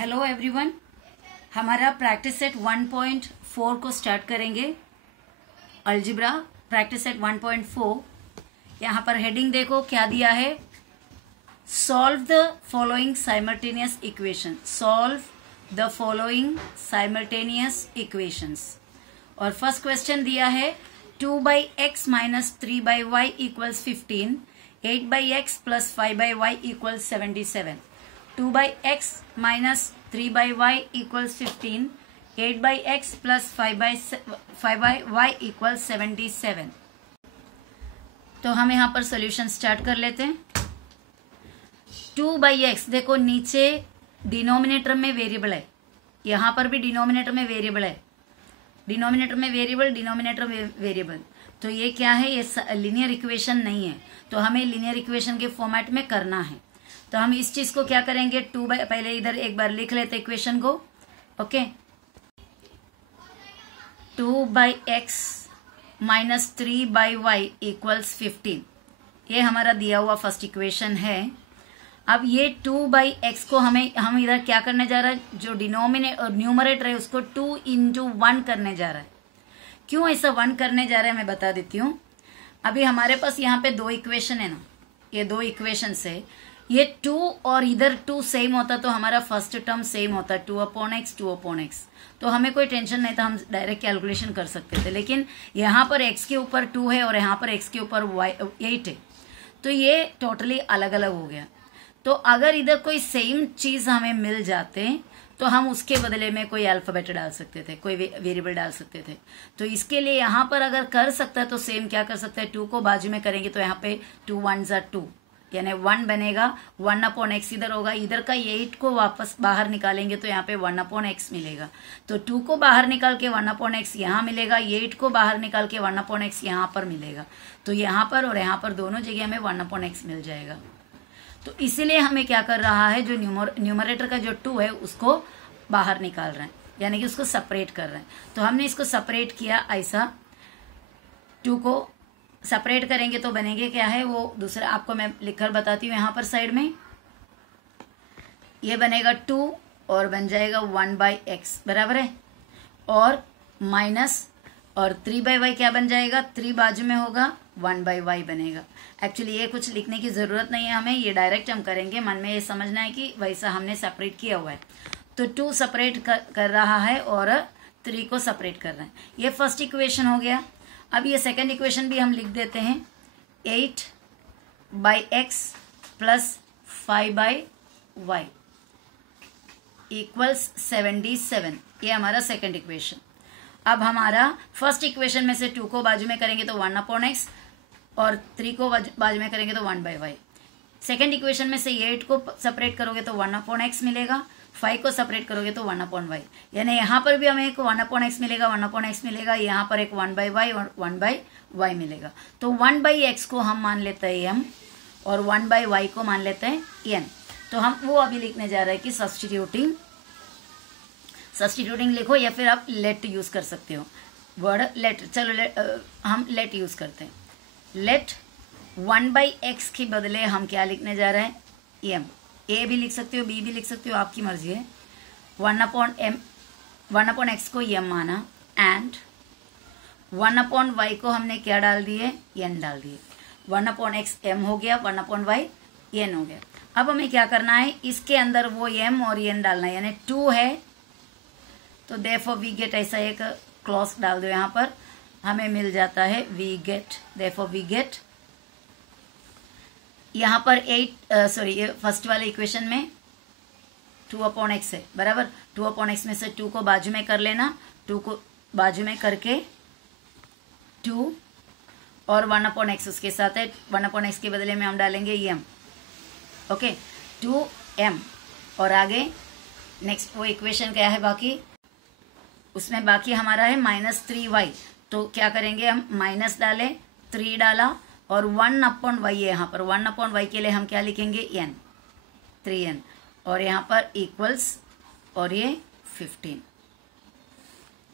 Hello everyone, हमारा practice set 1.4 को start करेंगे। Algebra practice set 1.4। यहाँ पर हेडिंग देखो क्या दिया है, solve the following simultaneous equation. Solve the following simultaneous equations. और फर्स्ट क्वेश्चन दिया है 2/x minus 3/y equals 15, 8/x plus 5/y equals 77। 2/x minus 3/y equals 15, 8/x plus 5/y equals 77। तो हम यहाँ पर सॉल्यूशन स्टार्ट कर लेते हैं। 2/x देखो नीचे डिनोमिनेटर में वेरिएबल है, यहाँ पर भी डिनोमिनेटर में वेरिएबल है। डिनोमिनेटर में वेरिएबल, डिनोमिनेटर में वेरिएबल, तो ये क्या है, ये लीनियर इक्वेशन नहीं है, तो हमें लीनियर इक्वेशन के फॉर्मेट में करना है। तो हम इस चीज को क्या करेंगे, पहले इधर एक बार लिख लेते इक्वेशन को। Okay, 2/x minus 3/y equals 15, ये हमारा दिया हुआ फर्स्ट इक्वेशन है। अब ये 2/x को हम इधर क्या करने जा रहा है, जो न्यूमरेटर है उसको 2 into 1 करने जा रहा है। क्यों ऐसा 1 करने जा रहा है मैं बता देती हूँ। अभी हमारे पास यहाँ पे 2 इक्वेशन है ना, ये 2 इक्वेशन से ये 2 और इधर 2 सेम होता तो हमारा फर्स्ट टर्म सेम होता, 2/x 2/x, तो हमें कोई टेंशन नहीं था, हम डायरेक्ट कैलकुलेशन कर सकते थे। लेकिन यहाँ पर x के ऊपर 2 है और यहाँ पर x के ऊपर 8 है, तो ये टोटली अलग अलग हो गया। तो अगर इधर कोई सेम चीज हमें मिल जाते तो हम उसके बदले में कोई अल्फाबेट डाल सकते थे, कोई वेरिएबल डाल सकते थे। तो इसके लिए यहाँ पर अगर कर सकता है तो सेम क्या कर सकता है, 2 को बाजू में करेंगे तो यहाँ पे 2 1s are 2, यानी 1 बनेगा। 1/x इधर होगा, इधर का 8 को वापस बाहर निकालेंगे तो यहाँ पे 1/x मिलेगा। तो 2 को बाहर निकाल के 1/x यहाँ मिलेगा, 8 को बाहर निकाल के 1/x यहाँ पर मिलेगा। तो यहाँ पर और यहाँ पर दोनों जगह हमें 1/x मिल जाएगा। तो इसीलिए हमें क्या कर रहा है, जो न्यूमरेटर का जो 2 है उसको बाहर निकाल रहे हैं, यानी कि उसको सेपरेट कर रहे हैं। तो हमने इसको सेपरेट किया ऐसा, 2 को सेपरेट करेंगे तो बनेंगे क्या है, वो दूसरा आपको मैं लिखकर बताती हूँ। यहाँ पर साइड में ये बनेगा 2 और बन जाएगा 1/x बराबर है, और माइनस और 3/y क्या बन जाएगा, 3 बाजू में होगा, 1/y बनेगा। एक्चुअली ये कुछ लिखने की जरूरत नहीं है हमें, ये डायरेक्ट हम करेंगे, मन में ये समझना है कि वैसा हमने सेपरेट किया हुआ है। तो 2 सेपरेट कर रहा है और 3 को सेपरेट कर रहे हैं। ये फर्स्ट इक्वेशन हो गया। अब ये सेकेंड इक्वेशन भी हम लिख देते हैं, 8/x प्लस 5/y इक्वल्स 77, ये हमारा सेकेंड इक्वेशन। अब हमारा फर्स्ट इक्वेशन में से 2 को बाजू में करेंगे तो 1/x और 3 को बाजू में करेंगे तो 1/y। सेकेंड इक्वेशन में से 8 को सेपरेट करोगे तो 1/x मिलेगा, 5 को सेपरेट करोगे तो 1/y, यानी यहाँ पर भी हमें एक 1/x मिलेगा, 1/x मिलेगा, यहाँ पर एक 1/y और 1/y मिलेगा। तो 1/x को हम मान लेते हैं m और 1/y को मान लेते हैं n। तो हम वो अभी लिखने जा रहे हैं कि सब्स्टिट्यूटिंग लिखो, या फिर आप लेट यूज कर सकते हो, वर्ड लेट। चलो हम लेट यूज करते हैं। लेट 1/x के बदले हम क्या लिखने जा रहे हैं, m। a भी लिख सकते हो, b भी लिख सकते हो, आपकी मर्जी है। 1/x को m माना, एंड 1/y को हमने क्या डाल दिए, n डाल दिए। 1/x m हो गया, 1/y n हो गया। अब हमें क्या करना है, इसके अंदर वो m और n डालना है, यानी 2 है तो therefore we get, ऐसा एक क्लॉज डाल दो यहाँ पर, हमें मिल जाता है we get, therefore we get। यहाँ पर 8 ये फर्स्ट वाले इक्वेशन में 2/x है बराबर, 2/x में से 2 को बाजू में कर लेना, 2 को बाजू में करके 2 और 1/x उसके साथ है, 1/x के बदले में हम डालेंगे m। ओके, 2m और आगे नेक्स्ट वो इक्वेशन क्या है, बाकी उसमें बाकी हमारा है -3y। तो क्या करेंगे, हम माइनस डाले, 3 डाला और 1/y है यहाँ पर, 1/y के लिए हम क्या लिखेंगे, n, 3n, और यहाँ पर इक्वल्स और ये 15।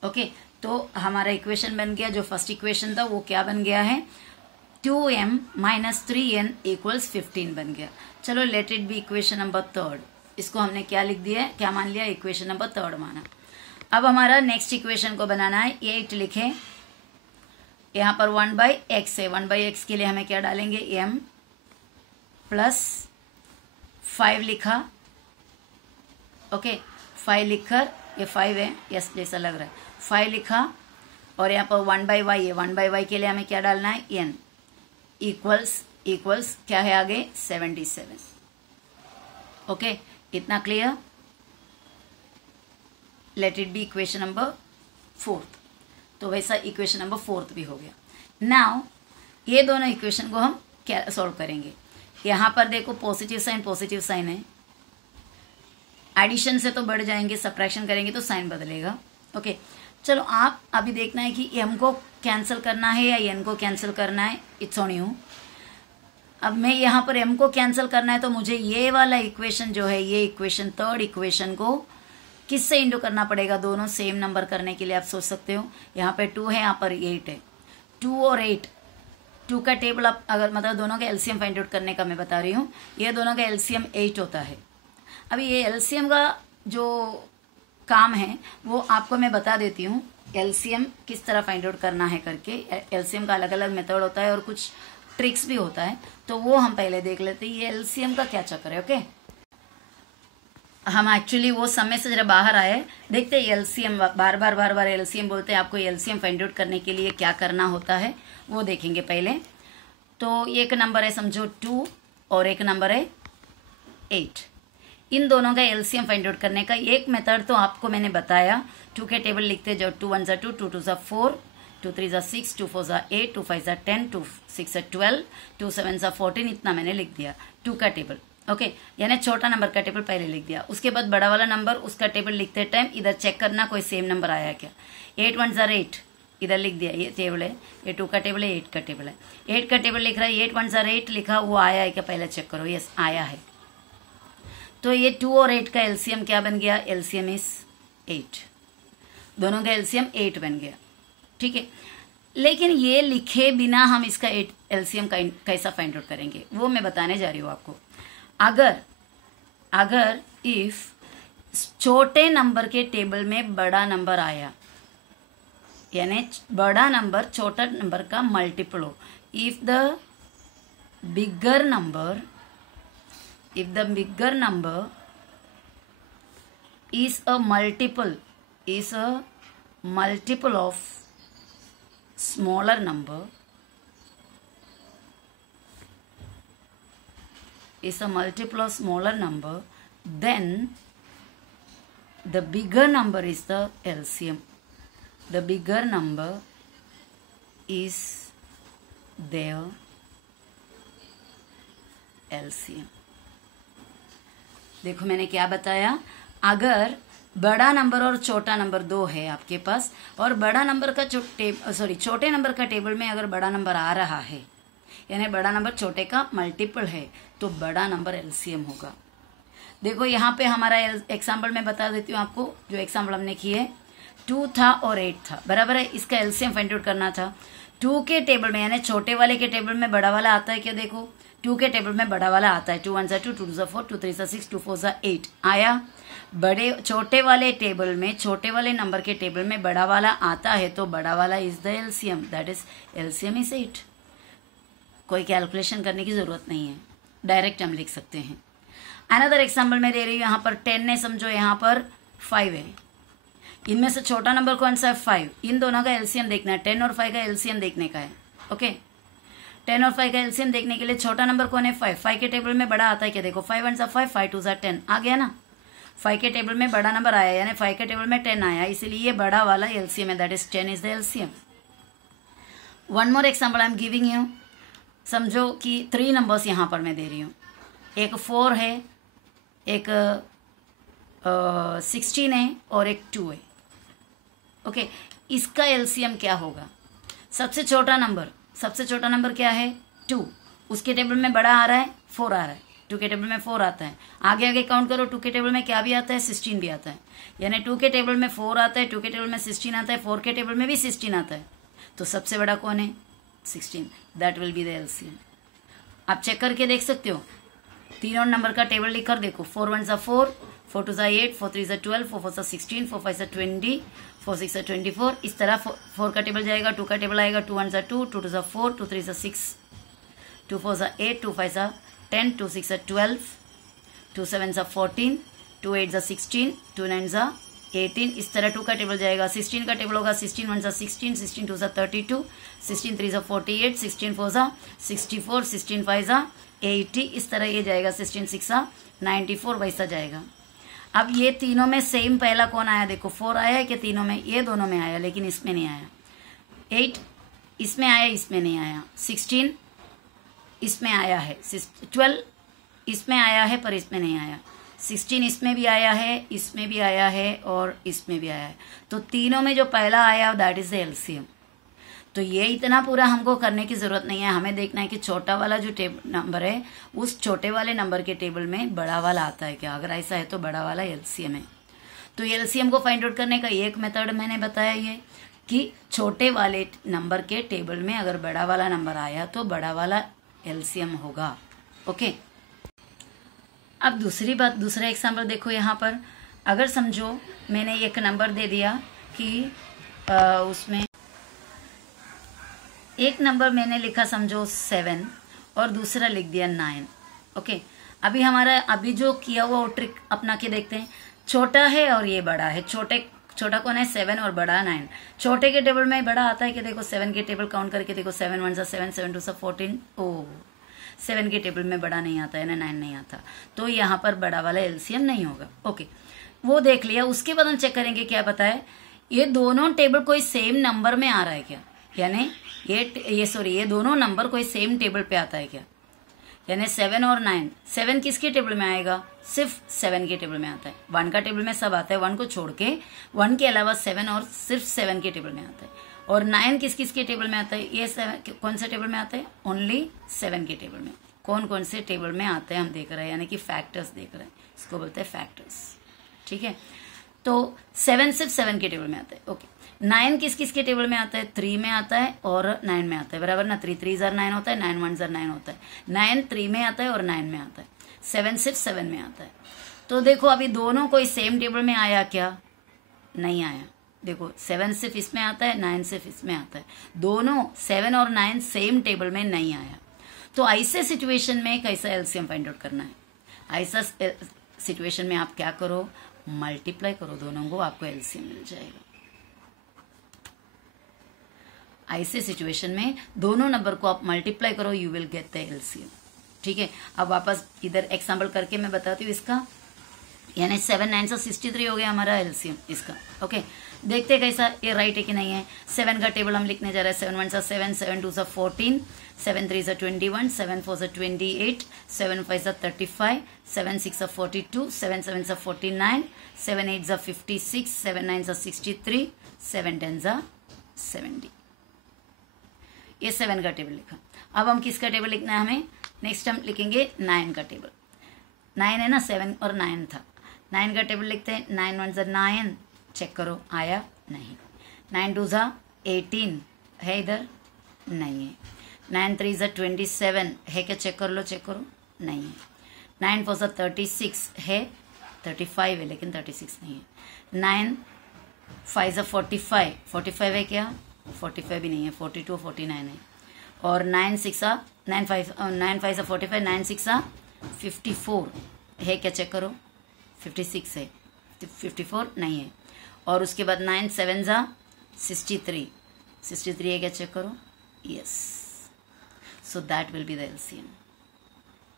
ओके, तो हमारा इक्वेशन बन गया, जो फर्स्ट इक्वेशन था वो क्या बन गया है, 2m माइनस 3n इक्वल्स 15 बन गया। चलो let it be equation number 3। इसको हमने क्या लिख दिया है, क्या मान लिया, इक्वेशन नंबर 3 माना। अब हमारा नेक्स्ट इक्वेशन को बनाना है। 8 लिखें, यहाँ पर 1/x है, 1/x के लिए हमें क्या डालेंगे, m प्लस 5 लिखा, ओके 5 लिखकर, ये 5 है, यस जैसा लग रहा है, 5 लिखा, और यहाँ पर 1/y है, 1/y के लिए हमें क्या डालना है, n इक्वल्स क्या है आगे, 77। ओके, इतना clear. Let it be equation number 4। तो वैसा इक्वेशन नंबर 4 भी हो गया। नाउ ये दोनों इक्वेशन को हम क्या सॉल्व करेंगे। यहाँ पर देखो पॉजिटिव साइन है, एडिशन से तो बढ़ जाएंगे, सब्ट्रैक्शन करेंगे तो साइन बदलेगा। ओके, चलो आप अभी देखना है कि m को कैंसिल करना है या n को कैंसिल करना है, इट्स ऑन यू। अब मैं यहाँ पर m को कैंसिल करना है तो मुझे ये वाला इक्वेशन जो है, ये इक्वेशन 3rd इक्वेशन को किससे इंटू करना पड़ेगा, दोनों सेम नंबर करने के लिए। आप सोच सकते हो यहाँ पे 2 है, यहाँ पर 8 है, 2 और 8, 2 का टेबल आप अगर मतलब दोनों का एलसीएम फाइंड आउट करने का मैं बता रही हूँ, ये दोनों का एलसीएम 8 होता है। अभी ये एलसीएम का जो काम है वो आपको मैं बता देती हूँ, एलसीएम किस तरह फाइंड आउट करना है करके। एलसीएम का अलग अलग मेथड होता है और कुछ ट्रिक्स भी होता है, तो वो हम पहले देख लेते हैं। ये एलसीएम का क्या चक्कर है। ओके, हम एक्चुअली वो समय से जरा बाहर आए, देखते हैं एलसीएम, बार बार एलसीएम बोलते हैं। आपको एलसीएम फाइंड आउट करने के लिए क्या करना होता है वो देखेंगे पहले। तो एक नंबर है समझो 2 और एक नंबर है 8, इन दोनों का एलसीएम फाइंड आउट करने का एक मेथड तो आपको मैंने बताया। 2 के टेबल लिखते जो 2 1 2, 2 2 4, 2 3 6, 2 4 8, 2 5 10, 2 6 12, 2 7 14, इतना मैंने लिख दिया 2 का टेबल। ओके, यानी छोटा नंबर का टेबल पहले लिख दिया। उसके बाद बड़ा वाला नंबर, उसका टेबल लिखते टाइम इधर चेक करना कोई सेम नंबर आया क्या। 8 1 8 इधर लिख दिया, ये टेबल है, ये 2 का टेबल है, 8 का टेबल है। 8 का टेबल लिख रहा है, 8 1 8 लिखा, वो आया है क्या पहले चेक करो, यस आया है। तो ये 2 और 8 का एलसीएम क्या बन गया, एलसीएम इज 8, दोनों का एलसीएम 8 बन गया। ठीक है, लेकिन ये लिखे बिना हम इसका एलसीएम कैसा फाइंड आउट करेंगे वो मैं बताने जा रही हूँ आपको। अगर इफ छोटे नंबर के टेबल में बड़ा नंबर आया, यानी बड़ा नंबर छोटा नंबर का मल्टीपल हो, if the bigger number is a multiple of smaller number, then the bigger number is the LCM. The bigger number is their LCM. देखो मैंने क्या बताया, अगर बड़ा नंबर और छोटा नंबर 2 है आपके पास, और बड़ा नंबर का छोटे नंबर का टेबल में अगर बड़ा नंबर आ रहा है, यानी बड़ा नंबर छोटे का मल्टीपल है, तो बड़ा नंबर एलसीएम होगा। देखो यहाँ पे हमारा एग्जाम्पल मैं बता देती हूँ आपको, जो एग्जाम्पल हमने किए 2 था और 8 था, बराबर है। इसका एलसीएम फाइंड आउट करना था। 2 के टेबल में यानी छोटे वाले के टेबल में बड़ा वाला आता है क्या, देखो 2 के टेबल में बड़ा वाला आता है, 2 1 2, 2 2 4, 2 3 6, 2 4 8 आया। छोटे वाले टेबल में, छोटे वाले नंबर के टेबल में बड़ा वाला आता है, तो बड़ा वाला is the LCM, that is LCM is 8। कोई कैलकुलेशन करने की जरूरत नहीं है, डायरेक्ट हम लिख सकते हैं। अनदर एग्जाम्पल मैं दे रही हूँ, यहाँ पर 10 है समझो, यहाँ पर 5 है, इनमें से छोटा नंबर कौन सा है, 5। इन दोनों का एलसीएम देखना है, 10 और 5 का एलसीएम देखने का है। ओके, 10 और 5 का एलसीएम देखने के लिए छोटा नंबर कौन है, 5। 5 के टेबल में बड़ा आता है क्या, देखो 5 1 5, 5 2 10 आ गया ना। 5 के टेबल में बड़ा नंबर आया, यानी 5 के टेबल में 10 आया, इसलिए ये बड़ा वाला एलसीएम है, that is 10 is the LCM. One more example I am giving you. समझो कि 3 नंबर्स यहाँ पर मैं दे रही हूँ, एक 4 है, एक 16 है और एक 2 है। ओके, इसका एलसीएम क्या होगा, सबसे छोटा नंबर क्या है, 2। उसके टेबल में बड़ा आ रहा है, 4 आ रहा है, 2 के टेबल में 4 आता है। आगे काउंट करो, 2 के टेबल में क्या भी आता है, 16 भी आता है, यानी 2 के टेबल में 4 आता है, 2 के टेबल में 16 आता है, 4 के टेबल में भी 16 आता है, तो सबसे बड़ा कौन है, 16, that will be the LCM. आप चेक करके देख सकते हो, तीनों नंबर का टेबल लिखकर देखो, 4 1 सा 4, 4 2 सा 8, 4 3 सा 12, 4 4 सा 16, 4 5 सा 20, 4 6 सा 24। इस तरह 4 का टेबल जाएगा, 2 का टेबल आएगा, 2 1 सा 2, 2 2 सा 4, 2 3 सा 6, 2 4 सा 8, 2 5 सा 10, 2 6 सा 12, 2 7 सा 14, 2 8 सा 16, 2 9 सा 18। इस तरह 2 का टेबल जाएगा, 16 का टेबल होगा, 16 1 सा 16, 16 2 सा 32, 16 3 सा 48, 16 4 सा 64, 16 5 सा 80। इस तरह ये जाएगा, 16 6 सा 94, वैसा जाएगा। अब ये तीनों में सेम पहला कौन आया देखो, 4 आया है कि तीनों में, ये दोनों में आया लेकिन इसमें नहीं आया। 8 इसमें आया, इसमें नहीं आया। 16 इसमें आया है, 12 इसमें आया है पर इसमें नहीं आया। 16 इसमें भी आया है, इसमें भी आया है और इसमें भी आया है। तो तीनों में जो पहला आया दैट इज द एलसीएम। तो ये इतना पूरा हमको करने की जरूरत नहीं है, हमें देखना है कि छोटा वाला जो नंबर है उस छोटे वाले नंबर के टेबल में बड़ा वाला आता है क्या। अगर ऐसा है तो बड़ा वाला एलसीएम है। तो एलसीएम को फाइंड आउट करने का एक मेथड मैंने बताया ये कि छोटे वाले नंबर के टेबल में अगर बड़ा वाला नंबर आया तो बड़ा वाला एलसीएम होगा। ओके, अब दूसरी बात, दूसरा एग्जाम्पल देखो यहाँ पर। अगर समझो मैंने एक नंबर दे दिया कि उसमें एक नंबर मैंने लिखा समझो 7 और दूसरा लिख दिया 9। ओके, अभी हमारा अभी जो किया हुआ वो ट्रिक अपना के देखते हैं। छोटा है और ये बड़ा है। छोटा कौन है, 7 और बड़ा 9। छोटे के टेबल में बड़ा आता है कि देखो 7 के टेबल काउंट करके देखो, 7 1 सा 7, 7 2 सा 14। ओ 7 के टेबल में बड़ा नहीं आता है ना, 9 नहीं आता, तो यहाँ पर बड़ा वाला एलसीएम नहीं होगा। ओके, वो देख लिया। उसके बाद हम चेक करेंगे क्या पता है, ये दोनों टेबल कोई सेम नंबर में आ रहा है क्या, यानी ये दोनों नंबर कोई सेम टेबल पे आता है क्या। यानी 7 और 9, 7 किसके टेबल में आएगा, सिर्फ 7 के टेबल में आता है। 1 का टेबल में सब आता है, 1 को छोड़ के 1 के अलावा 7 और सिर्फ 7 के टेबल में आता है। और 9 किस किस के टेबल में आता है, ये 7 कौन से टेबल में आता है, ओनली 7 के टेबल में। कौन कौन से टेबल में आते हैं हम देख रहे हैं, यानी कि फैक्टर्स देख रहे हैं, इसको बोलते हैं फैक्टर्स। ठीक है, तो 7 सिर्फ 7 के टेबल में आता है। ओके, 9 किस किस के टेबल में आता है, 3 में आता है और 9 में आता है, बराबर ना। 3 3 जार 9 होता है, 9 1 जार 9 होता है। 9 3 में आता है और 9 में आता है। 7 सिर्फ 7 में आता है। तो देखो अभी दोनों कोई सेम टेबल में आया क्या, नहीं आया। देखो 7 सिर्फ इसमें आता है, 9 सिर्फ इसमें आता है, दोनों 7 और 9 सेम टेबल में नहीं आया। तो ऐसे सिचुएशन में कैसा एलसीएम फाइंड आउट करना है, ऐसा सिचुएशन में आप क्या करो, मल्टीप्लाई करो दोनों को, आपको एलसीएम मिल जाएगा। ऐसे सिचुएशन में दोनों नंबर को आप मल्टीप्लाई करो, you will get the LCM. ठीक है, अब वापस इधर एग्जाम्पल करके मैं बताती हूँ इसका। यानी 7 9 सा 63 हो गया हमारा एलसीएम इसका। ओके, देखते हैं कैसा ये राइट है कि नहीं है। 7 का टेबल हम लिखने जा रहे हैं। 7 1 सा 7, 7 2 सा 14, 7 3 सा 21, 7 4 सा 28, 7 5 सा 35, 7 6 सा 42, 7 7 सा 49, 7 8 सा 56, 7 9 सा 63, 7 10 सा 70। ये 7 का टेबल लिखा। अब हम किसका टेबल लिखना है हमें, नेक्स्ट हम लिखेंगे 9 का टेबल। 9 है ना, 7 और 9 था। 9 का टेबल लिखते हैं। 9 1 सा 9, चेक करो आया नहीं। 9 2 सा 18 है इधर, नहीं है। 9 3 सा 27 है क्या, चेक कर लो, चेक करो, नहीं है। 9 4 सा 36 है, 35 है लेकिन 36 नहीं है। 9 5 सा 45 है क्या, 45 भी नहीं है। 42 49 है। और 9 5 सा 45, 9 6 सा 54 है क्या, चेक करो, 56 है, 54 नहीं है। और उसके बाद 9 7 सा 63 है क्या, चेक करो, yes. So that will be the LCM.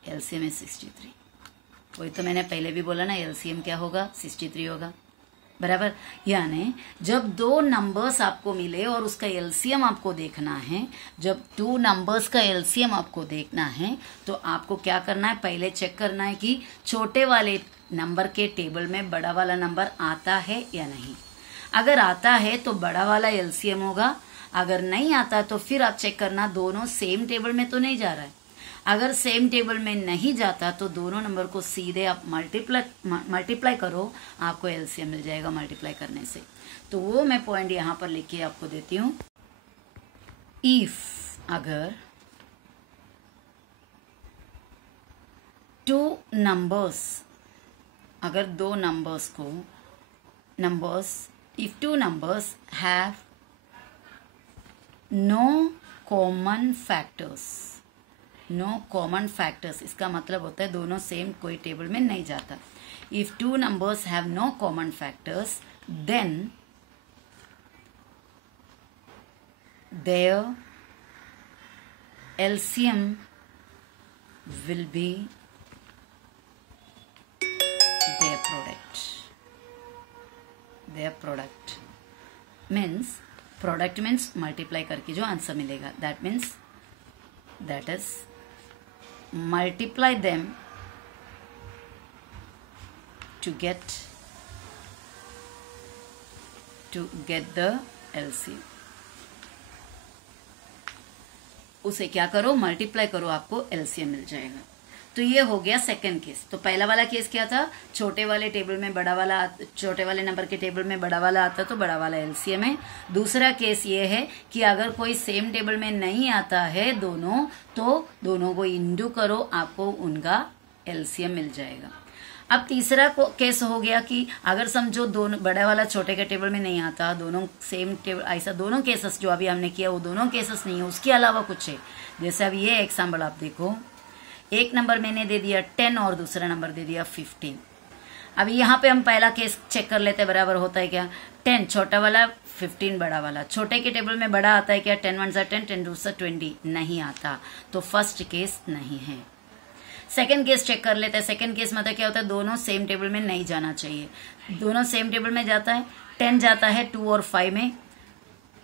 LCM है 63। वही तो मैंने पहले भी बोला ना, एलसीएम क्या होगा, 63 होगा, बराबर। यानी जब दो नंबर्स आपको मिले और उसका एलसीएम आपको देखना है, जब 2 नंबर्स का एलसीएम आपको देखना है, तो आपको क्या करना है, पहले चेक करना है कि छोटे वाले नंबर के टेबल में बड़ा वाला नंबर आता है या नहीं। अगर आता है तो बड़ा वाला एलसीएम होगा, अगर नहीं आता तो फिर आप चेक करना दोनों सेम टेबल में तो नहीं जा रहा है। अगर सेम टेबल में नहीं जाता तो दोनों नंबर को सीधे आप मल्टीप्लाई करो, आपको एलसीएम मिल जाएगा मल्टीप्लाई करने से। तो वो मैं पॉइंट यहाँ पर लिख के आपको देती हूँ। इफ अगर टू नंबर्स, अगर दो नंबर्स को if two numbers have no common factors, इसका मतलब होता है दोनों सेम कोई टेबल में नहीं जाता. If two numbers have no common factors then their LCM will be their product means multiply करके जो आंसर मिलेगा, that is multiply them to get the LCM. उसे क्या करो, मल्टीप्लाई करो, आपको एलसीएम मिल जाएगा. तो ये हो गया सेकंड केस. तो पहला वाला केस क्या था, छोटे वाले नंबर के टेबल में बड़ा वाला आता तो बड़ा वाला एलसीएम है. दूसरा केस ये है कि अगर कोई सेम टेबल में नहीं आता है दोनों, तो दोनों को इंडू करो, आपको उनका एलसीएम मिल जाएगा. अब तीसरा केस हो गया कि अगर समझो दोनों बड़ा वाला छोटे के टेबल में नहीं आता, दोनों सेम टेबल, ऐसा दोनों केसेस जो अभी हमने किया वो दोनों केसेस नहीं है, उसके अलावा कुछ है. जैसे अब ये एग्जाम्पल आप देखो, एक नंबर मैंने दे दिया 10 और दूसरा नंबर दे दिया 15. अभी यहाँ पे हम पहला केस चेक कर लेते हैं, बराबर होता है क्या, 10 छोटा वाला 15 बड़ा वाला. छोटे के टेबल में बड़ा आता है क्या, 10 1 10 10 2 20 नहीं आता, तो फर्स्ट केस नहीं है. सेकेंड केस चेक कर लेते हैं. सेकेंड केस मतलब क्या होता है, दोनों सेम टेबल में नहीं जाना चाहिए. दोनों सेम टेबल में जाता है, 10 जाता है 2 और 5 में,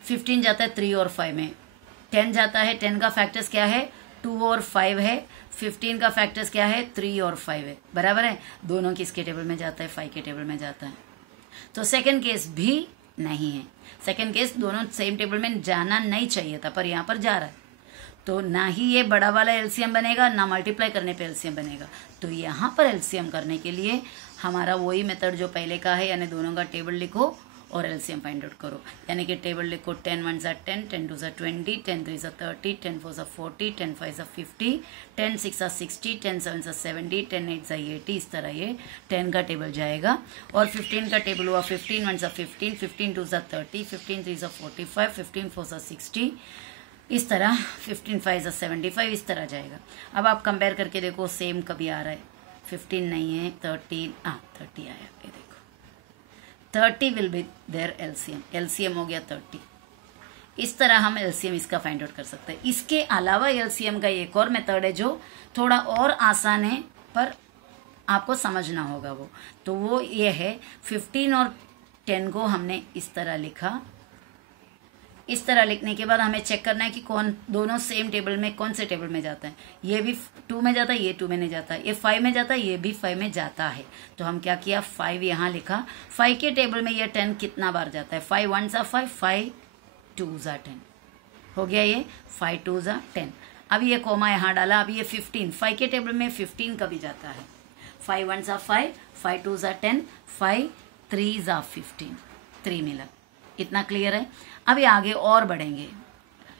15 जाता है 3 और 5 में. 10 जाता है, 10 का फैक्टर्स क्या है, 2 और 5 है. 15 का फैक्टर्स क्या है, 3 और 5 है. बराबर है, दोनों किसके टेबल में जाता है, 5 के टेबल में जाता है. तो सेकेंड केस भी नहीं है. सेकेंड केस दोनों सेम टेबल में जाना नहीं चाहिए था, पर यहाँ पर जा रहा है, तो ना ही ये बड़ा वाला एलसीएम बनेगा, ना मल्टीप्लाई करने पे एलसीएम बनेगा. तो यहाँ पर एलसीएम करने के लिए हमारा वही मेथड जो पहले का है, यानी दोनों का टेबल लिखो और एलसीएम फाइंड आउट करो. यानी कि टेबल लिखो, 10 1 10, 10 2 20, 10 3 30, 10 4 40, 10 5 50, 10 6 60, 10 7 70, 10 8 80. इस तरह ये 10 का टेबल जाएगा. और 15 का टेबल हुआ 15 1 15, 15 2 30, 15 3 45, 15 4 60. इस तरह 15 5 75, इस तरह जाएगा. अब आप कंपेयर करके देखो, सेम कभी आ रहा है, 15 नहीं है, 30 आया. ये देखो 30 विल बी देयर एलसीएम हो गया 30. इस तरह हम एलसीएम इसका फाइंड आउट कर सकते हैं. इसके अलावा एलसीएम का एक और मेथड है जो थोड़ा और आसान है, पर आपको समझना होगा वो. तो वो ये है, 15 और 10 को हमने इस तरह लिखा. इस तरह लिखने के बाद हमें चेक करना है कि कौन दोनों सेम टेबल में, कौन से टेबल में जाता है. ये भी 2 में जाता है, ये 2 में नहीं जाता है. ये 5 में जाता है, ये भी 5 में जाता है. तो हम क्या किया, 5 यहाँ लिखा. 5 के टेबल में ये 10 कितना बार जाता है, 5 1 5, 5 2 10 हो गया. ये 5 2 10. अब ये कोमा यहाँ डाला. अब ये 15, 5 के टेबल में 15 कभी जाता है, 5 1 5, 5 2 10, 5 3 15, 3 मिला. इतना क्लियर है. अभी आगे और बढ़ेंगे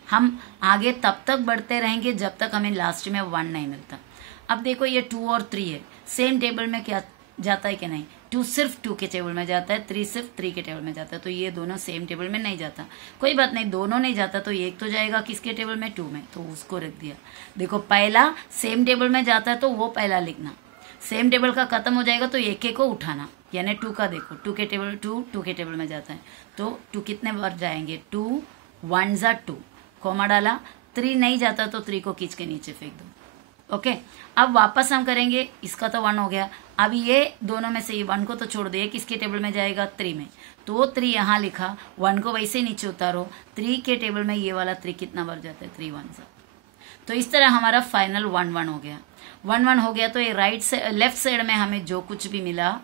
हम. आगे तब तक बढ़ते रहेंगे जब तक हमें लास्ट में 1 नहीं मिलता. अब देखो ये 2 और 3 है, सेम टेबल में क्या जाता है कि नहीं, 2 सिर्फ 2 के टेबल में जाता है, 3 सिर्फ 3 के टेबल में जाता है. तो ये दोनों सेम टेबल में नहीं जाता. कोई बात नहीं, दोनों नहीं जाता तो एक तो जाएगा किसके टेबल में, 2 में, तो उसको रख दिया. देखो पहला सेम टेबल में जाता है तो वो पहला लिखना. सेम टेबल का खत्म हो जाएगा तो एक को उठाना. यानी 2 का देखो, 2 के टेबल में जाता है, तो 2 कितने बार जाएंगे, 2 1 2, कॉमा डाला. 3 नहीं जाता तो 3 को खींच के नीचे फेंक दो. ओके. अब वापस हम करेंगे, इसका तो 1 हो गया. अब ये दोनों में से ये 1 को तो छोड़ दिए, किसके टेबल में जाएगा, 3 में. तो 3 यहाँ लिखा, 1 को वैसे नीचे उतारो. 3 के टेबल में ये वाला 3 कितना बार जाता है, 3 1. तो इस तरह हमारा फाइनल 1 1 हो गया. 1 1 हो गया. तो ये लेफ्ट साइड में हमें जो कुछ भी मिला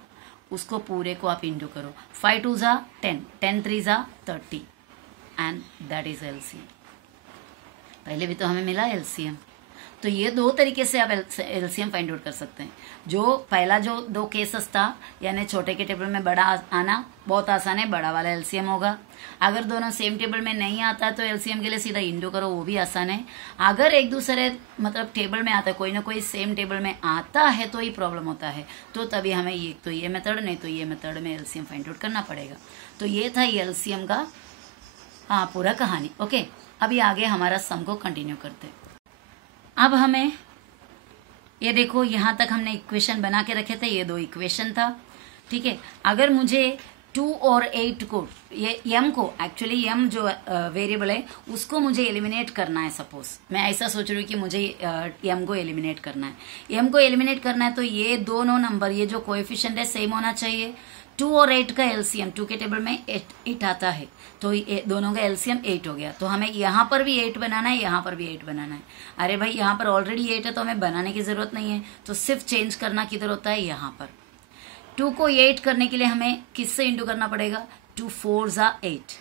उसको पूरे को आप इंटू करो. 5 2 10, 10 3 30, एंड दैट इज एलसीएम. पहले भी तो हमें मिला एलसीएम. तो ये दो तरीके से आप एलसीएम फाइंड आउट कर सकते हैं। जो पहला जो दो केसेस था, यानी छोटे के टेबल में बड़ा आना बहुत आसान है, बड़ा वाला एलसीएम होगा। अगर दोनों सेम टेबल में नहीं आता है तो एलसीएम के लिए सीधा इंटू करो, वो भी आसान है। अगर एक दूसरे मतलब टेबल में आता है, कोई ना कोई सेम टेबल में आता है तो ही प्रॉब्लम होता है, तो तभी हमें ये तो ये मेथड, नहीं तो ये मेथड में एलसीएम फाइंड आउट करना पड़ेगा। तो ये था एलसीएम का पूरा कहानी। ओके, अभी आगे हमारा सम को कंटिन्यू करते हैं। अब हमें ये देखो, यहाँ तक हमने इक्वेशन बना के रखे थे, ये दो इक्वेशन था, ठीक है। अगर मुझे 2 और 8 को, ये m को, एक्चुअली m जो वेरिएबल है उसको मुझे एलिमिनेट करना है। सपोज मैं ऐसा सोच रही हूँ कि मुझे m को एलिमिनेट करना है। m को एलिमिनेट करना है तो ये दोनों नंबर, ये जो कोएफिशिएंट है सेम होना चाहिए। 2 और 8 का एलसीएम, 2 के टेबल में 8 आता है, तो दोनों का एलसीएम 8 हो गया। तो हमें यहाँ पर भी 8 बनाना है, यहाँ पर भी 8 बनाना है। अरे भाई, यहाँ पर ऑलरेडी 8 है तो हमें बनाने की जरूरत नहीं है, तो सिर्फ चेंज करना किधर होता है, यहाँ पर। 2 को 8 करने के लिए हमें किससे इंटू करना पड़ेगा, 2 4 ज़ा 8।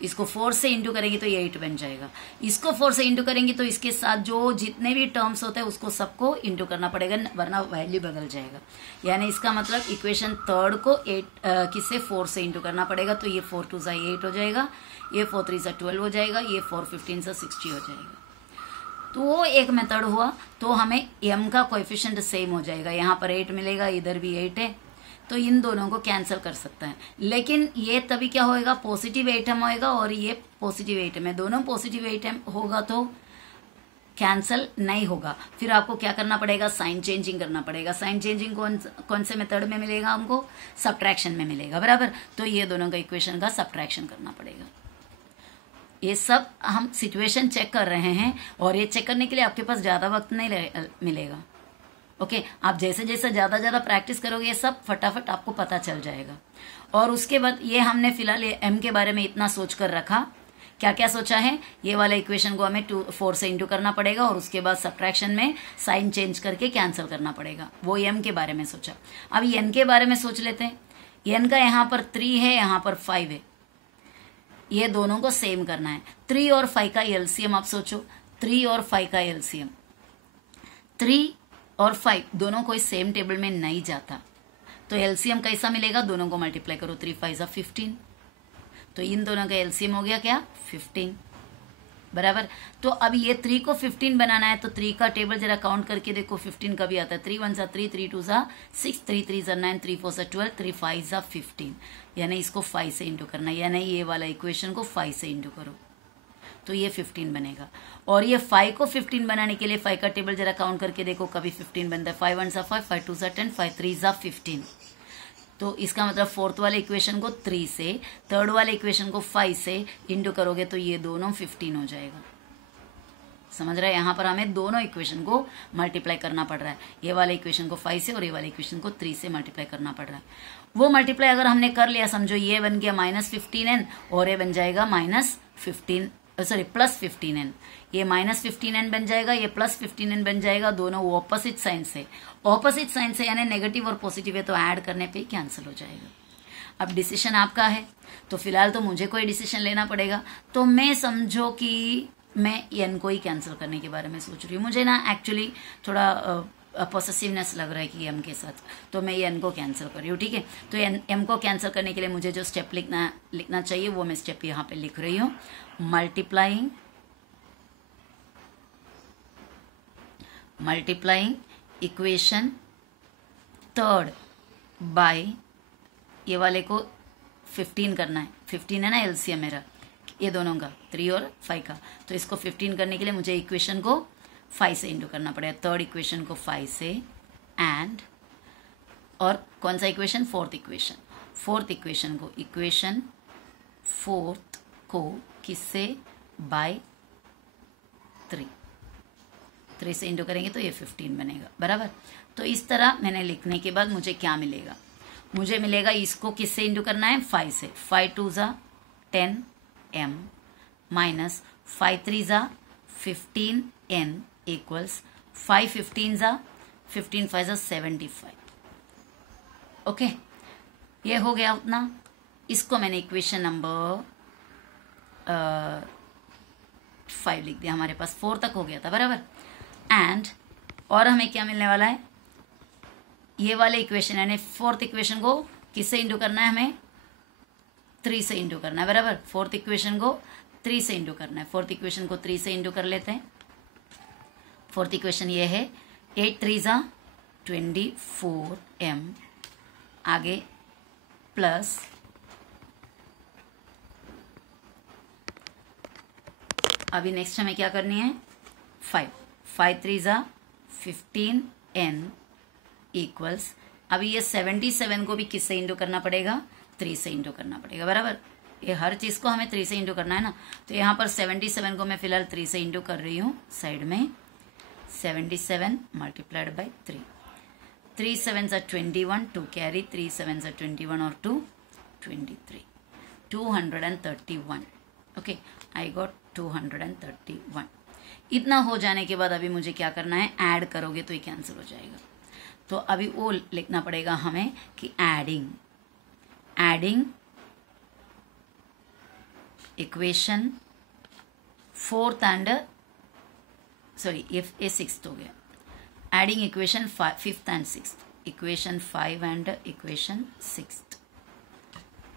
इसको 4 से इंटू करेंगे तो ये 8 बन जाएगा। इसको 4 से इंटू करेंगे तो इसके साथ जो जितने भी टर्म्स होते हैं उसको सबको इंटू करना पड़ेगा, वरना वैल्यू बदल जाएगा। यानी इसका मतलब इक्वेशन थर्ड को 8 किससे 4 से इंटू करना पड़ेगा। तो ये 4 2 ज़ा 8 हो जाएगा, ये 4 3 ज़ा 12 हो जाएगा, ये 4 15 ज़ा 60 हो जाएगा। तो वो एक मेथड हुआ। तो हमें m का कोएफिशिएंट सेम हो जाएगा, यहाँ पर 8 मिलेगा, इधर भी 8 है, तो इन दोनों को कैंसिल कर सकते हैं। लेकिन ये तभी क्या होएगा, पॉजिटिव 8m होएगा और ये पॉजिटिव 8m है, दोनों पॉजिटिव 8m होगा तो कैंसिल नहीं होगा। फिर आपको क्या करना पड़ेगा, साइन चेंजिंग करना पड़ेगा। साइन चेंजिंग कौन से मेथड में मिलेगा हमको, सब्ट्रैक्शन में मिलेगा, बराबर। तो ये दोनों का इक्वेशन का सब्ट्रैक्शन करना पड़ेगा। ये सब हम सिचुएशन चेक कर रहे हैं, और ये चेक करने के लिए आपके पास ज़्यादा वक्त नहीं मिलेगा। ओके, आप जैसे जैसे ज़्यादा प्रैक्टिस करोगे ये सब फटाफट आपको पता चल जाएगा। और उसके बाद ये हमने फिलहाल m के बारे में इतना सोच कर रखा। क्या क्या सोचा है, ये वाला इक्वेशन को हमें 4 से इंटू करना पड़ेगा, और उसके बाद सब्ट्रैक्शन में साइन चेंज करके कैंसिल करना पड़ेगा। वो m के बारे में सोचा। अब n के बारे में सोच लेते हैं। n का यहाँ पर 3 है, यहाँ पर 5 है, ये दोनों को सेम करना है। 3 और 5 का एलसीएम आप सोचो, 3 और 5 का एलसीएम, 3 और 5 दोनों कोई सेम टेबल में नहीं जाता, तो एलसीएम कैसा मिलेगा, दोनों को मल्टीप्लाई करो, 3 5 ज़ा 15, तो इन दोनों का एलसीएम हो गया क्या, 15, बराबर। तो अब ये 3 को 15 बनाना है, तो 3 का टेबल जरा काउंट करके देखो, 15 का भी आता है। 3 1 ज़ा 3, 3 2 ज़ा 6, 3 3 ज़ा 9, 3 4 ज़ा 12, 3 5 ज़ा 15, यानी इसको 5 से इंटू करना है, यानी ये वाला इक्वेशन को 5 से इंटू करो तो ये 15 बनेगा। और ये 5 को 15 बनाने के लिए 5 का टेबल जरा काउंट करके देखो, कभी 15 बनता है। 5 1 ज़ा 5, 5 2 ज़ा 10, 5 3 ज़ा 15, तो इसका मतलब फोर्थ वाले इक्वेशन को 3 से, थर्ड वाले इक्वेशन को 5 से इंटू करोगे तो ये दोनों 15 हो जाएगा। समझ रहे हैं, यहाँ पर हमें दोनों इक्वेशन को मल्टीप्लाई करना पड़ रहा है। ये वाले इक्वेशन को 5 से और ये वाले इक्वेशन को 3 से मल्टीप्लाई करना पड़ रहा है। वो मल्टीप्लाई अगर हमने कर लिया, समझो ये बन गया -15n और ये बन जाएगा +15n, ये -15n बन जाएगा, ये +15n बन जाएगा, दोनों ऑपोजिट साइन से, ऑपोजिट साइन से यानी नेगेटिव और पॉजिटिव है, तो ऐड करने पे कैंसिल हो जाएगा। अब डिसीजन आपका है, तो फिलहाल तो मुझे कोई डिसीजन लेना पड़ेगा। तो मैं समझो कि मैं n को ही कैंसिल करने के बारे में सोच रही हूँ। मुझे ना एक्चुअली थोड़ा पॉसेसिवनेस लग रहा है कि m के साथ, तो मैं n को कैंसिल कर रही हूँ, ठीक है। तो m को कैंसिल करने के लिए मुझे जो स्टेप लिखना चाहिए वो मैं स्टेप यहाँ पे लिख रही हूँ। मल्टीप्लाइंग इक्वेशन थर्ड बाय, ये वाले को 15 करना है, 15 है ना एलसीएम मेरा, ये दोनों का 3 और 5 का, तो इसको 15 करने के लिए मुझे इक्वेशन को 5 से इंटू करना पड़ेगा। थर्ड इक्वेशन को 5 से, एंड और कौन सा इक्वेशन, फोर्थ इक्वेशन को, इक्वेशन फोर्थ को किससे, बाय 3 से इंटू करेंगे तो ये 15 बनेगा, बराबर। तो इस तरह मैंने लिखने के बाद मुझे क्या मिलेगा, मुझे मिलेगा इसको किससे इंटू करना है, 5 से। 5 2 ज़ा 10m माइनस 5 3 ज़ा 15n इक्वल्स 5 15 ज़ा 15 5 ज़ा 75। ओके, ये हो गया उतना। इसको मैंने इक्वेशन नंबर 5 लिख दिया, हमारे पास 4 तक हो गया था, बराबर। एंड और हमें क्या मिलने वाला है, ये वाले इक्वेशन यानी फोर्थ इक्वेशन को किससे इंटू करना है, हमें 3 से इंटू करना है, बराबर। फोर्थ इक्वेशन को 3 से इंटू करना है। फोर्थ इक्वेशन को 3 से इंटू कर लेते हैं। फोर्थ इक्वेशन ये है 8 3 ज़ा 24m, आगे प्लस अभी नेक्स्ट हमें क्या करनी है, 5 3 ज़ा 15n इक्वल्स, अभी ये 77 को भी किससे इंटू करना पड़ेगा, 3 से इंटू करना पड़ेगा, बराबर। ये हर चीज़ को हमें 3 से इंटू करना है ना, तो यहाँ पर 77 को मैं फिलहाल 3 से इंटू कर रही हूँ साइड में। 77 मल्टीप्लाइड बाई 3, 3 7 ज़ा 21, 2 कैरी, 3 7 ज़ा 21 और 2 23, 231। Okay, I got 231। इतना हो जाने के बाद अभी मुझे क्या करना है, ऐड करोगे तो ये कैंसिल हो जाएगा। तो अभी वो लिखना पड़ेगा हमें कि adding equation fourth and sorry ये सिक्स्थ हो गया, adding equation fifth and sixth, equation 5 and equation 6।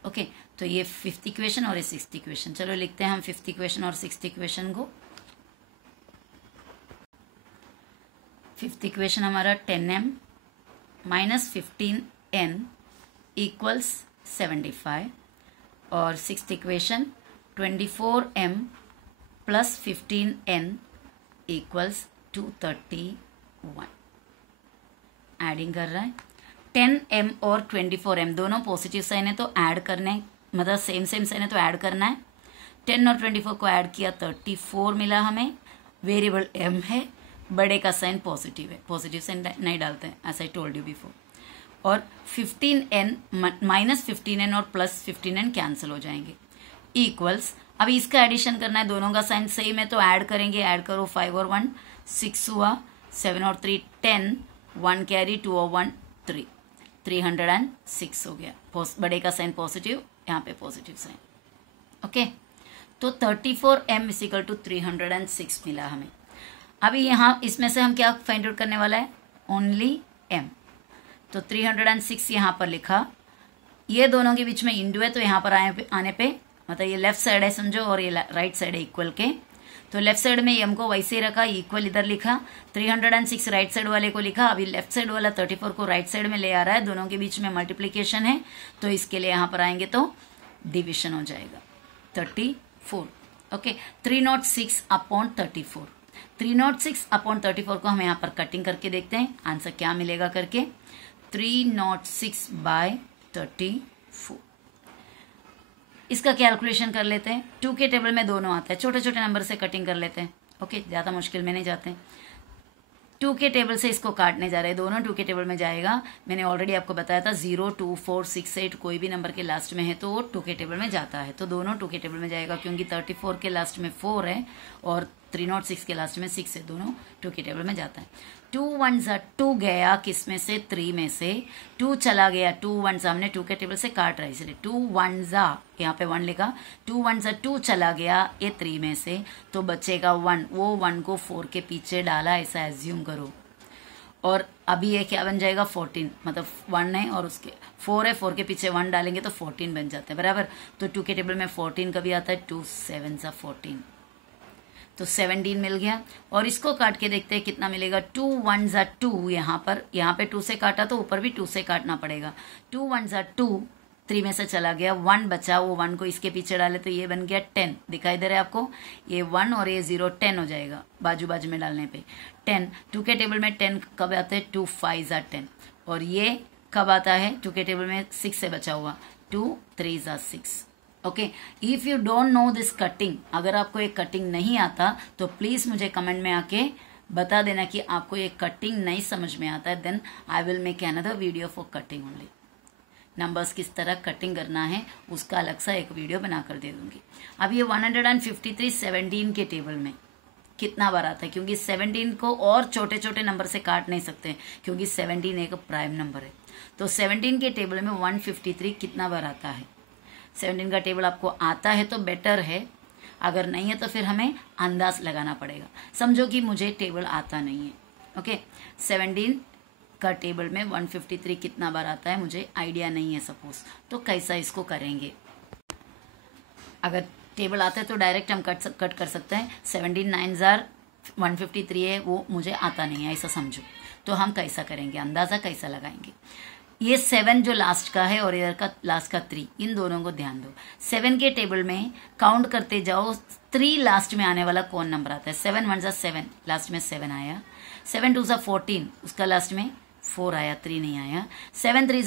Okay, तो ये फिफ्थ इक्वेशन और ये सिक्स्थ इक्वेशन। चलो लिखते हैं हम फिफ्थ इक्वेशन और सिक्स्थ इक्वेशन को। फिफ्थ इक्वेशन हमारा 10m माइनस 15n इक्वल्स 75 और sixth equation 24m plus 15n equals 231। Adding कर रहा है, 10m और 24m दोनों पॉजिटिव साइन है तो ऐड करना है, मतलब सेम साइन है तो ऐड करना है। 10 और 24 को ऐड किया 34 मिला हमें। वेरिएबल m है, बड़े का साइन पॉजिटिव है, पॉजिटिव साइन नहीं डालते हैं, as I told you before. और 15n माइनस 15n और प्लस 15n कैंसिल हो जाएंगे इक्वल्स, अभी इसका एडिशन करना है, दोनों का साइन सेम है तो ऐड करेंगे। ऐड करो, 5 और 1 6 हुआ, 7 और 3 10, 1 कैरी, 2 और 1 3, 306 हो गया। बड़े का साइन पॉजिटिव, यहाँ पे पॉजिटिव साइन। ओके, तो 34m इक्वल टू 306 मिला हमें। अभी यहाँ इसमें से हम क्या फाइंड आउट करने वाला है, ओनली m। तो 306 यहाँ पर लिखा, ये दोनों के बीच में इंटू है तो यहाँ पर आने पे मतलब ये लेफ्ट साइड है समझो और ये राइट साइड है इक्वल के, तो लेफ्ट साइड में m को वैसे ही रखा, इक्वल इधर लिखा, 306 राइट साइड वाले को लिखा। अभी लेफ्ट साइड वाला 34 को राइट साइड में ले आ रहा है, दोनों के बीच में मल्टीप्लीकेशन है तो इसके लिए यहाँ पर आएंगे तो डिविजन हो जाएगा 34। ओके, 306 अपॉन 34, 306 अपॉन 34 को हम यहाँ पर कटिंग करके देखते हैं आंसर क्या मिलेगा करके। 306 बाय 34, इसका कैलकुलेशन कर लेते हैं। 2 के टेबल में दोनों आता है, छोटे छोटे नंबर से कटिंग कर लेते हैं। ओके, ज़्यादा मुश्किल में नहीं जाते हैं। 2 के टेबल से इसको काटने जा रहे हैं, दोनों 2 के टेबल में जाएगा। मैंने ऑलरेडी आपको बताया था 0 2 4 6 8 कोई भी नंबर के लास्ट में है तो वो 2 के टेबल में जाता है, तो दोनों 2 के टेबल में जाएगा क्योंकि 34 के लास्ट में 4 है और 306 के लास्ट में 6 है, दोनों 2 के टेबल में जाता है। 2 1 ज़ा 2 गया किस में से, 3 में से, 2 चला गया, 2 1 ज़ा हमने 2 के टेबल से काट रहा है इसलिए 2 1 ज़ा, यहाँ पे 1 लिखा, 2 1 ज़ा 2 चला गया ये 3 में से तो बचेगा 1, वो 1 को 4 के पीछे डाला ऐसा एज्यूम करो। और अभी ये क्या बन जाएगा 14, मतलब 1 है और उसके 4 है, 4 के पीछे 1 डालेंगे तो 14 बन जाता है बराबर। तो 2 के टेबल में 14 कभी आता है, 2 7 ज़ा 14 तो 17 मिल गया। और इसको काट के देखते हैं कितना मिलेगा, 2 1 ज़ा 2, यहाँ पे 2 से काटा तो ऊपर भी 2 से काटना पड़ेगा। 2 1 ज़ा 2, 3 में से चला गया, 1 बचा, वो 1 को इसके पीछे डाले तो ये बन गया 10, दिखाई दे रहा है आपको, ये 1 और ये 0 10 हो जाएगा बाजू बाजू में डालने पे 10। 2 के टेबल में 10 कब आते हैं, 2 5 ज़ा 10, और ये कब आता है 2 के टेबल में 6 से बचा हुआ, 2 3 ज़ा 6। Okay, if you don't know this cutting, अगर आपको ये कटिंग नहीं आता तो प्लीज मुझे कमेंट में आके बता देना कि आपको ये कटिंग नहीं समझ में आता है, then I will make another video for cutting only. Numbers किस तरह कटिंग करना है उसका अलग सा एक वीडियो बनाकर दे दूंगी। अब ये 153 17 के टेबल में कितना बार आता है, क्योंकि 17 को और छोटे छोटे नंबर से काट नहीं सकते क्योंकि 17 एक प्राइम नंबर है। तो 17 के टेबल में 153 कितना बार आता है, 17 का टेबल आपको आता है तो बेटर है, अगर नहीं है तो फिर हमें अंदाज लगाना पड़ेगा। समझो कि मुझे टेबल आता नहीं है, ओके। 17 का टेबल में 153 कितना बार आता है मुझे आइडिया नहीं है सपोज, तो कैसा इसको करेंगे। अगर टेबल आता है तो डायरेक्ट हम कट कर सकते हैं। 17 9 153 है, वो मुझे आता नहीं है ऐसा समझो, तो हम कैसा करेंगे, अंदाज़ा कैसा लगाएंगे। ये 7 जो लास्ट का है और इधर का लास्ट का 3, इन दोनों को ध्यान दो। 7 के टेबल में काउंट करते जाओ, 3 लास्ट में आने वाला कौन नंबर आता है। 7 1 7, लास्ट में 7 आया। 7 2 14, उसका लास्ट में 4 आया, 3 नहीं आया। 7 3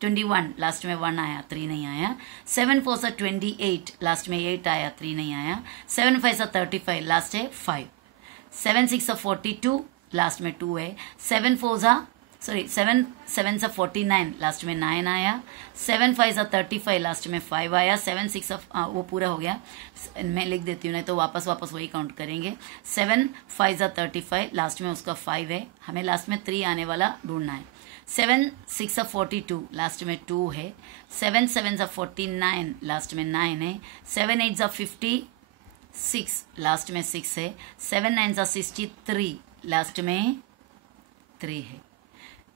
21, लास्ट में 1 आया, 3 नहीं आया। 7 4 28, लास्ट में 8 आया, 3 नहीं आया। 7 5 35, लास्ट है 5। 7 6 42, लास्ट में 2 है। 7 7 7 49, लास्ट में 9 आया। 7 5 35, लास्ट में 5 आया। 7 6 वो पूरा हो गया, मैं लिख देती हूँ, नहीं तो वापस वही काउंट करेंगे। 7 5 35, लास्ट में उसका 5 है, हमें लास्ट में 3 आने वाला ढूंढना है। 7 6 42, लास्ट में 2 है। 7 7 49, लास्ट में 9 है। 7 8 56, लास्ट में 6 है। 7 9 63, लास्ट में 3 है।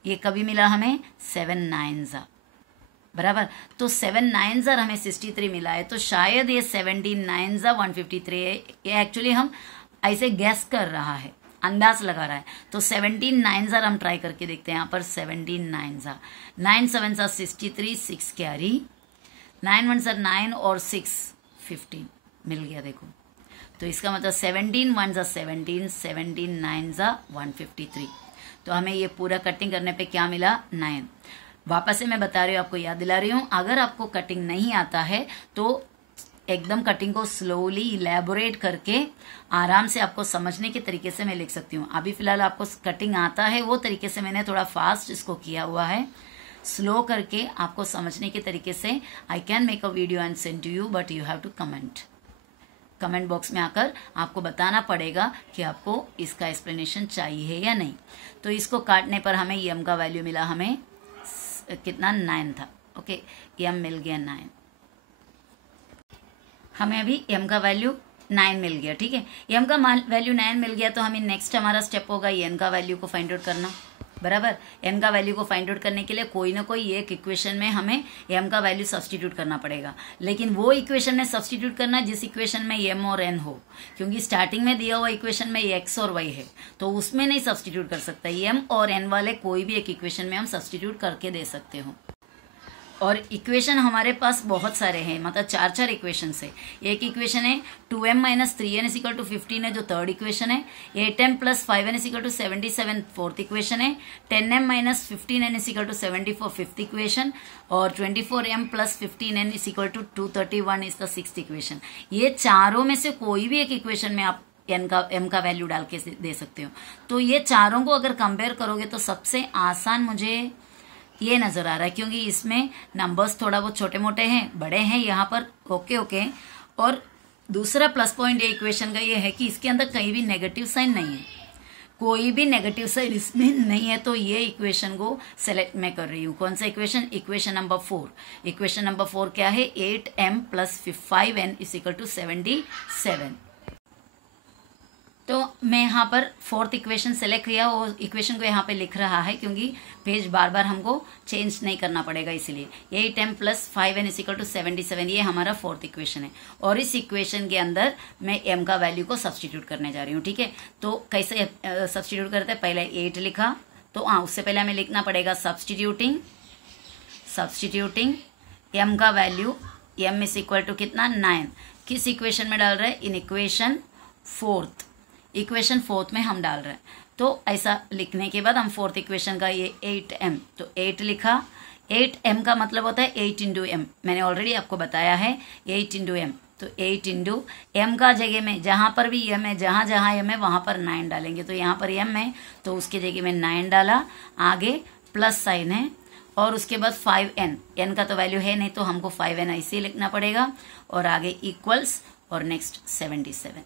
ये कभी मिला हमें 7 9 बराबर, तो 7 9 हमें 63 मिला है, तो शायद ये 17 9 153 है। ये एक्चुअली हम ऐसे गैस कर रहा है, अंदाज लगा रहा है। तो 17 9 हम ट्राई करके देखते हैं। यहाँ पर 17 9 7 63, 6 कैरी, 9 1 9 और 6 15 मिल गया। देखो, तो इसका मतलब 17 1 17, 17 9 153। तो हमें ये पूरा कटिंग करने पे क्या मिला, 9। वापस से मैं बता रही हूँ, आपको याद दिला रही हूँ, अगर आपको कटिंग नहीं आता है तो एकदम कटिंग को स्लोली इलेबोरेट करके आराम से आपको समझने के तरीके से मैं लिख सकती हूँ। अभी फिलहाल आपको कटिंग आता है, वो तरीके से मैंने थोड़ा फास्ट इसको किया हुआ है, स्लो करके आपको समझने के तरीके से। I can make a video and send to you, but you have to comment box में आकर आपको बताना पड़ेगा कि आपको इसका एक्सप्लेनेशन चाहिए या नहीं। तो इसको काटने पर हमें एम का वैल्यू मिला, हमें कितना 9 था, ओके। एम मिल गया 9, हमें अभी एम का वैल्यू 9 मिल गया, ठीक है। एम का वैल्यू 9 मिल गया, तो हमें नेक्स्ट हमारा स्टेप होगा एन का वैल्यू को फाइंड आउट करना, बराबर। एन का वैल्यू को फाइंड आउट करने के लिए कोई ना कोई एक इक्वेशन में हमें एम का वैल्यू सब्सटीट्यूट करना पड़ेगा, लेकिन वो इक्वेशन में सब्सटीट्यूट करना जिस इक्वेशन में एम और एन हो, क्योंकि स्टार्टिंग में दिया हुआ इक्वेशन में एक्स और वाई है, तो उसमें नहीं सब्सटीट्यूट कर सकता। एम और एन वाले कोई भी एक इक्वेशन में हम सब्सटीट्यूट करके दे सकते हो। और इक्वेशन हमारे पास बहुत सारे हैं, मतलब 4 इक्वेशन है। एक इक्वेशन है 2m - 3n = 15 है, जो थर्ड इक्वेशन है। 8m + 5n = 77, फोर्थ इक्वेशन है। 10m - 15n = 74, fifth equation. और 24m + 15n = 231 is the sixth equation. ये चारों में से कोई भी एक इक्वेशन में आप एम का वैल्यू डाल के दे सकते हो। तो ये चारों को अगर कंपेयर करोगे तो सबसे आसान मुझे ये नजर आ रहा है, क्योंकि इसमें नंबर्स थोड़ा बहुत छोटे मोटे हैं, बड़े हैं यहाँ पर, ओके। और दूसरा प्लस पॉइंट ये इक्वेशन का ये है कि इसके अंदर कहीं भी नेगेटिव साइन नहीं है, कोई भी नेगेटिव साइन इसमें नहीं है। तो ये इक्वेशन को सेलेक्ट मैं कर रही हूँ। कौन सा equation, equation number 4। Equation number 4 क्या है, 8m + 5n = 77। तो मैं यहाँ पर फोर्थ इक्वेशन सेलेक्ट किया, वो इक्वेशन को यहाँ पे लिख रहा है, क्योंकि पेज बार बार हमको चेंज नहीं करना पड़ेगा, इसलिए 8m + 5n = 77, ये हमारा फोर्थ इक्वेशन है। और इस इक्वेशन के अंदर मैं m का वैल्यू को सब्सटीट्यूट करने जा रही हूँ, ठीक है। तो कैसे सब्सटीट्यूट करते हैं, पहले 8 लिखा, तो उससे पहले हमें लिखना पड़ेगा सब्सटीट्यूटिंग m का वैल्यू, m = कितना 9, किस इक्वेशन में डाल रहे हैं, इन इक्वेशन फोर्थ में हम डाल रहे हैं। तो ऐसा लिखने के बाद हम फोर्थ इक्वेशन का ये 8m, तो 8 लिखा। 8m का मतलब होता है 8 × m, मैंने ऑलरेडी आपको बताया है 8 × m। तो 8 × m का जगह में जहाँ पर भी m है, जहाँ जहाँ m है वहाँ पर 9 डालेंगे। तो यहाँ पर m है तो उसके जगह में 9 डाला, आगे प्लस साइन है, और उसके बाद 5n, n का तो वैल्यू है नहीं तो हमको 5n ऐसे ही लिखना पड़ेगा, और आगे इक्वल्स और नेक्स्ट 77।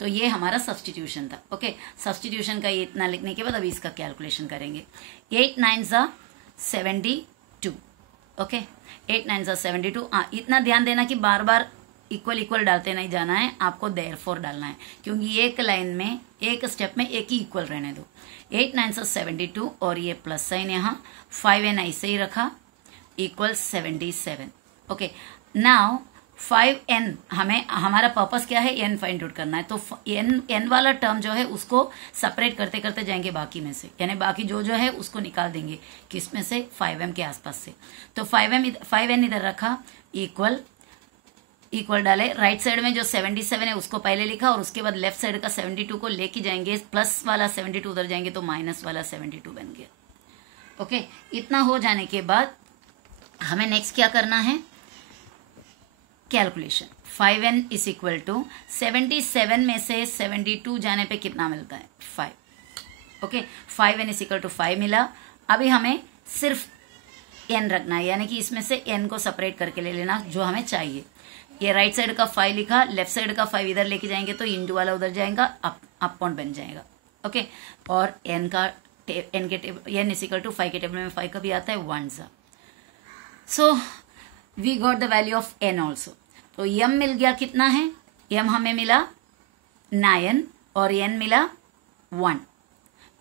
तो ये हमारा सब्सटीट्यूशन था, ओके। सब्सटीट्यूशन का ये इतना लिखने के बाद अभी इसका कैलकुलेशन करेंगे। 8 9 72, ओके। 8 9 72। इतना ध्यान देना कि बार बार इक्वल इक्वल डालते नहीं जाना है, आपको देयरफॉर डालना है, क्योंकि एक लाइन में एक स्टेप में एक ही इक्वल रहने दो। 8 9 72 और ये प्लस साइन यहाँ 5n ऐसे ही रखा इक्वल 77। ओके, नाउ 5n हमें हमारा पर्पस क्या है, n फाइंड आउट करना है। तो n वाला टर्म जो है उसको सेपरेट करते करते जाएंगे बाकी में से, यानी बाकी जो जो है उसको निकाल देंगे किसमें से, 5m के आसपास से। तो 5n इधर रखा इक्वल इक्वल डाले, राइट साइड में जो 77 है उसको पहले लिखा और उसके बाद लेफ्ट साइड का 72 को लेके जाएंगे, प्लस वाला 72 उधर जाएंगे तो माइनस वाला 72 बन गया। ओके, इतना हो जाने के बाद हमें नेक्स्ट क्या करना है, calculation. 5n is equal to 77 में से 72 जाने पे कितना मिलता है, 5। Okay, 5n is equal to 5 मिला। अभी हमें सिर्फ n रखना है, यानी कि इसमें से n को सेपरेट करके ले लेना जो हमें चाहिए। ये राइट साइड का 5 लिखा, लेफ्ट साइड का 5 इधर लेके जाएंगे तो इंटू वाला उधर जाएगा, अप पॉइंट बन जाएगा। ओके, और n का n के table n is equal to 5 के टेबल में 5 का भी आता है 1 सा। So we got the value of n also. तो m मिल गया कितना है, m हमें मिला 9 और n मिला 1।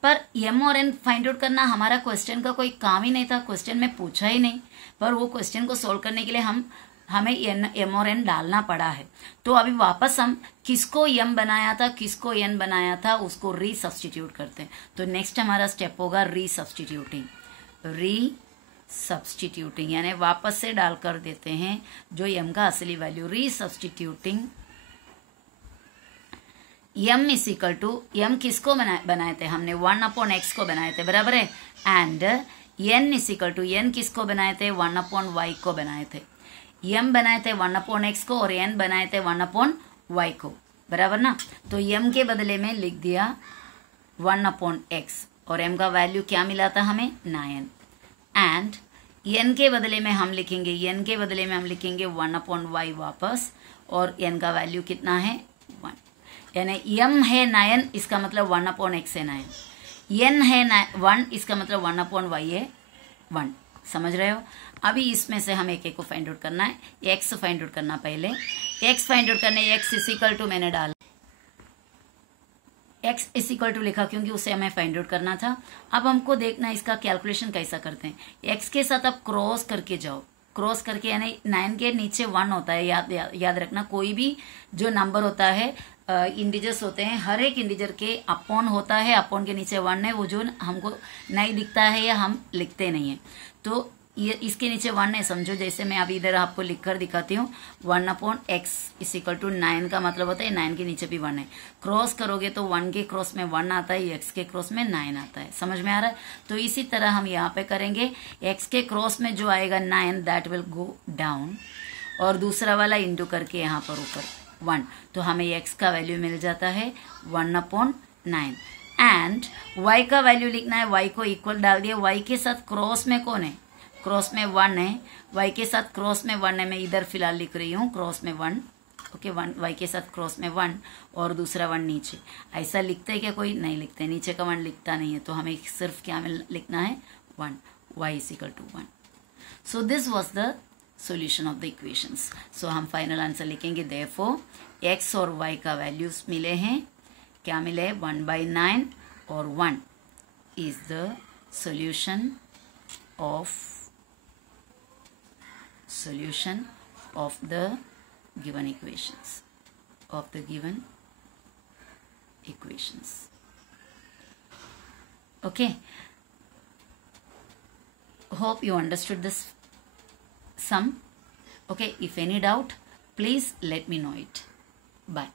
पर m और n फाइंड आउट करना हमारा क्वेश्चन का कोई काम ही नहीं था, क्वेश्चन में पूछा ही नहीं, पर वो क्वेश्चन को सोल्व करने के लिए हमें m और n डालना पड़ा है। तो अभी वापस हम किसको m बनाया था किसको n बनाया था उसको रीसब्स्टिट्यूट करते हैं। तो नेक्स्ट हमारा स्टेप होगा रीसब्स्टिट्यूटिंग। रीसब्स्टिट्यूटिंग यानी वापस से डाल कर देते हैं जो m का असली value. Resubstituting m is equal to, m किसको बनाए थे हमने, 1/x को बनाए थे, बराबर है। And n is equal to, n किसको बनाए थे, 1/y को बनाए थे। m बनाए थे 1/x को और n बनाए थे 1/y को, बराबर ना। तो m के बदले में लिख दिया 1/x और m का वैल्यू क्या मिला था हमें, 9। एंड n के बदले में हम लिखेंगे 1/y वापस, और n का वैल्यू कितना है, 1। यानी m है 9, इसका मतलब 1/x है 9, n है 1, इसका मतलब 1/y है 1। समझ रहे हो। अभी इसमें से हम एक एक को फाइंड आउट करना है। x फाइंड आउट करना, पहले x फाइंड आउट करने, x इज इक्वल टू मैंने डाला, x इज इक्वल टू लिखा क्योंकि उसे हमें फाइंड आउट करना था। अब हमको देखना है इसका कैलकुलेशन कैसा करते हैं। x के साथ आप क्रॉस करके जाओ, क्रॉस करके, यानी 9 के नीचे 1 होता है, याद रखना। कोई भी जो नंबर होता है, इंडिजर्स होते हैं, हर एक इंडिजर के अपॉन होता है, अपॉन के नीचे 1 है, वो जो हमको नहीं दिखता है या हम लिखते नहीं है, तो ये इसके नीचे 1 है। समझो जैसे मैं अभी इधर आपको लिखकर दिखाती हूँ, 1/x इज इक्वल टू 9 का मतलब होता है 9 के नीचे भी 1 है। क्रॉस करोगे तो 1 के क्रॉस में 1 आता है, x के क्रॉस में 9 आता है। समझ में आ रहा है। तो इसी तरह हम यहाँ पे करेंगे, x के क्रॉस में जो आएगा 9 दैट विल गो डाउन, और दूसरा वाला इंटू करके यहाँ पर ऊपर 1, तो हमें x का वैल्यू मिल जाता है 1/9। एंड y का वैल्यू लिखना है, y को इक्वल डाल दिया, y के साथ क्रॉस में कौन है, क्रॉस में 1 है, y के साथ क्रॉस में 1 है, मैं इधर फिलहाल लिख रही हूँ क्रॉस में 1। ओके, 1 y के साथ क्रॉस में 1 और दूसरा 1 नीचे। ऐसा लिखते है क्या, कोई नहीं लिखते, नीचे का 1 लिखता नहीं है, तो हमें सिर्फ क्या लिखना है, 1, y is equal to 1। So this was the solution of the equations. So हम फाइनल आंसर लिखेंगे, देयरफॉर x और y का वैल्यूज मिले हैं, क्या मिले, 1/9 और 1 is the solution of the given equations. Okay, hope you understood this sum. Okay, if any doubt, please let me know it. Bye.